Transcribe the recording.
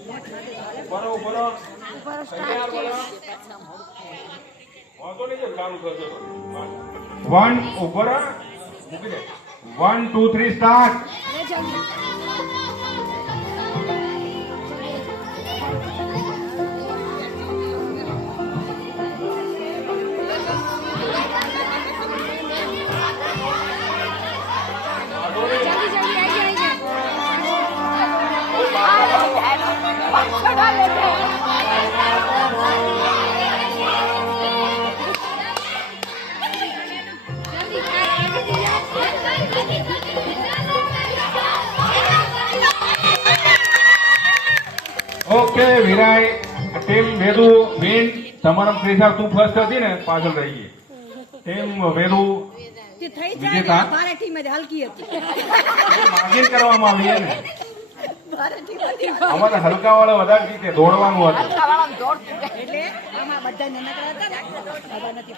બરો બરો તૈયાર બરો વાતો નહીં જો ચાલુ કરજો 1 ઉપર મૂકી દે 1 2 3 સ્ટાર્ટ ઓકે વિરાય ટીમ વેદુ વિન તમારા ક્રિશા તું ફર્સ્ટ હતી ને પાછળ રહી ગઈ ટીમ વેદુ વિજેતા હલકી હતી માગીર કરવામાં આવી ને અમારે હલકા વાળા વધારે જીતે દોડવાનું હતું એટલે આમાં બધા નાના હતા ને બધા નથી